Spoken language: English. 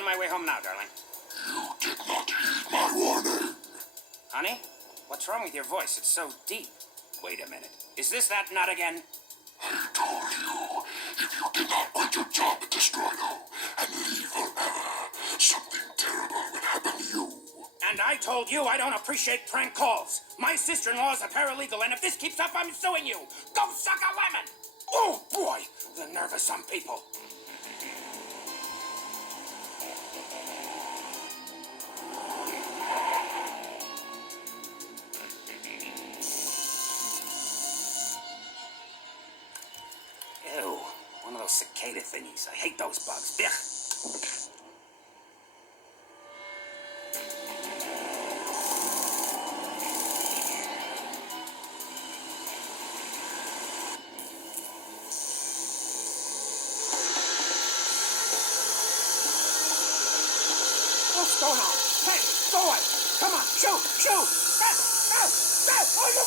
On my way home now, darling. You did not heed my warning. Honey? What's wrong with your voice? It's so deep. Wait a minute. Is this that nut again? I told you, if you did not quit your job at Destroydo and leave forever, something terrible would happen to you. And I told you I don't appreciate prank calls. My sister-in-law is a paralegal, and if this keeps up, I'm suing you. Go suck a lemon! Oh, boy! The nerve of some people. Ew, one of those cicada thingies. I hate those bugs. Ugh. What's going on? Hey, go away! Come on, shoot! Shoot! Oh, you